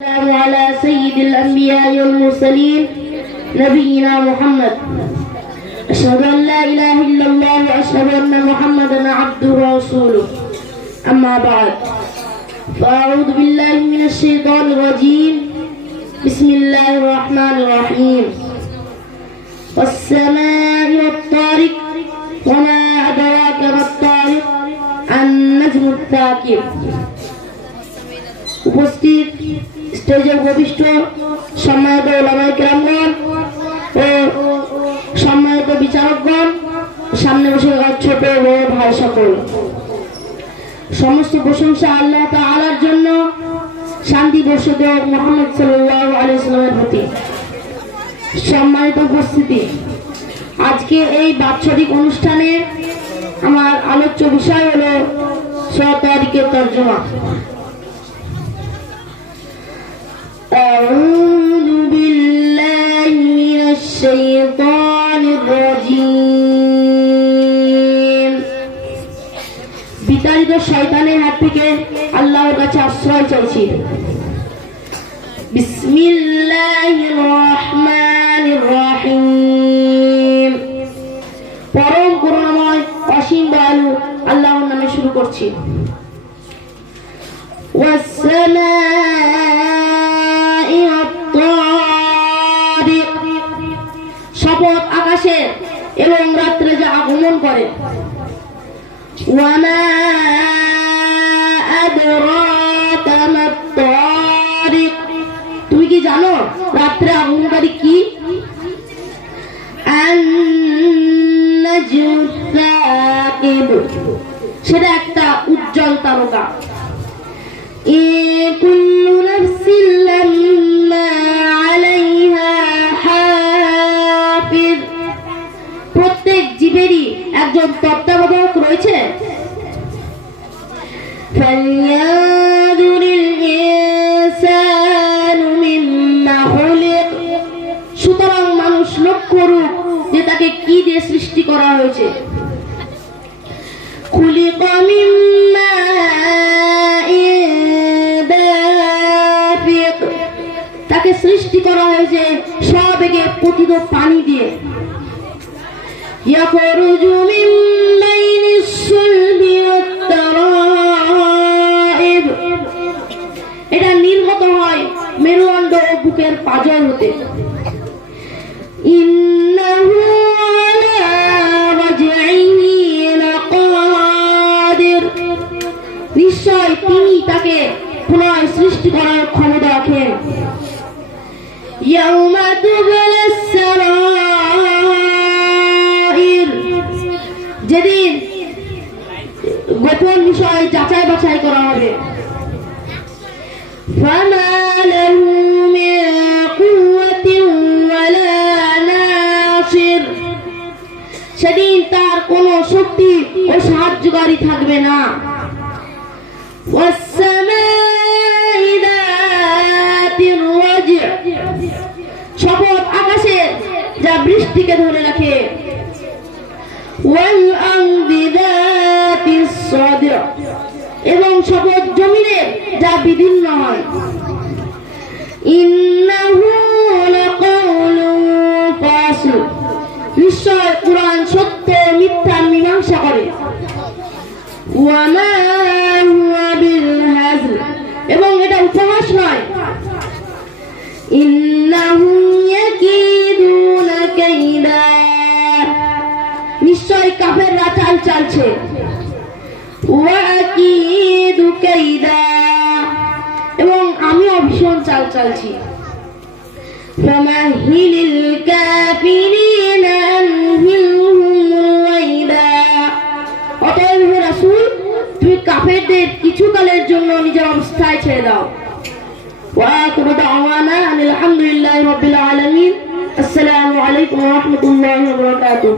السلام على سيد الأنبياء والمرسلين نبينا محمد. أشهد أن لا إله إلا الله وأشهد أن محمدا عبده ورسوله. أما بعد، فأعوذ بالله من الشيطان الرجيم. بسم الله الرحمن الرحيم. والسماء والطارق وما أدراك ما الطارق النجم الثاقب. উপস্থিত স্টেজে উপবিষ্ট সম্মানিত উলামায়ে কেরামগণ ও সম্মানিত বিচারকগণ, সামনে বসে ছোট বড় ভাই সকল, সমস্ত প্রশংসা আল্লাহ তাআলার জন্য, শান্তি বর্ষিত মুহাম্মদ সাল্লাল্লাহু আলাইহি ওয়াসাল্লামের প্রতি। সম্মানিত উপস্থিতি, আজকে এই বাৎসরিক অনুষ্ঠানে আমার আলোচ্য বিষয় হলো সূরা তারিকের তরজমা। أعوذ بالله من الشيطان الرجيم. বিতাড়িত শয়তানের হাত থেকে আল্লাহর কাছে আশ্রয় চাইছি। বিসমিল্লাহির রহমানির রহিম। পরম করুণাময় অসীম দয়ালু আল্লাহর নামে শুরু করছি। শপথ আকাশের এবং রাত্রে যা আগমন করে। ওয়ামা আদরাকা মাত তারিক, তুমি কি জানো রাত্রে আগমনকারী কি? আন-নাজমু সাকিব, সেটা একটা উজ্জ্বল তারকা। কুল্লু নাফসিন লাম্মা আলাইহা হাফিজ, প্রত্যেক জীবেরই একজন তত্ত্বাবধায়ক রয়েছে। ফালইয়ানজুরিল ইনসানু মিম্মা খুলিক, সুতরাং মানুষ লক্ষ্য করুক যে তাকে কি দিয়ে সৃষ্টি করা হয়েছে। খুলিকা মিম্মা তাকে সৃষ্টি করা হয়েছে সবেগে পতিত পানি দিয়ে। ইয়াখরুজু মিন বাইনিস সুলবি ওয়াত তারাইব, এটা নির্গত হয় মেরুদণ্ড ও বুকের পাঁজর হতে। ইন্নাহু আলা রাজইহি লাকাদির, নিশ্চয় তিনি তাকে পুনরায় সৃষ্টি করার ক্ষমতা রাখেন। ইয়াউমা তুবলাস সারাইর, যেদিন গোপন বিষয় যাচাই বাছাই করা হবে। ফামা লাহু মিন কুওয়াতিন ওয়ালা নাসির, সেদিন তার কোনো শক্তি ও সাহায্যকারী থাকবে না। শপথ আকাশের যা বৃষ্টিকে ধরে রাখে। এবং শপথ জমিনের যা বিদীর্ণ হয়। নিশ্চয় কুরআন সত্য মিথ্যার মীমাংসা করে। এবং এটা উপহাস নয়। নিশ্চয় কাফেররা চাল চালছে। এবং আমিও ভীষণ চাল চালছি। অতএব হে রাসূল, তুমি কাফেরদের কিছুকালের জন্য নিজের অবস্থায় ছেড়ে দাও। وآخر دعوانا أن الحمد لله رب العالمين. السلام عليكم ورحمة الله وبركاته.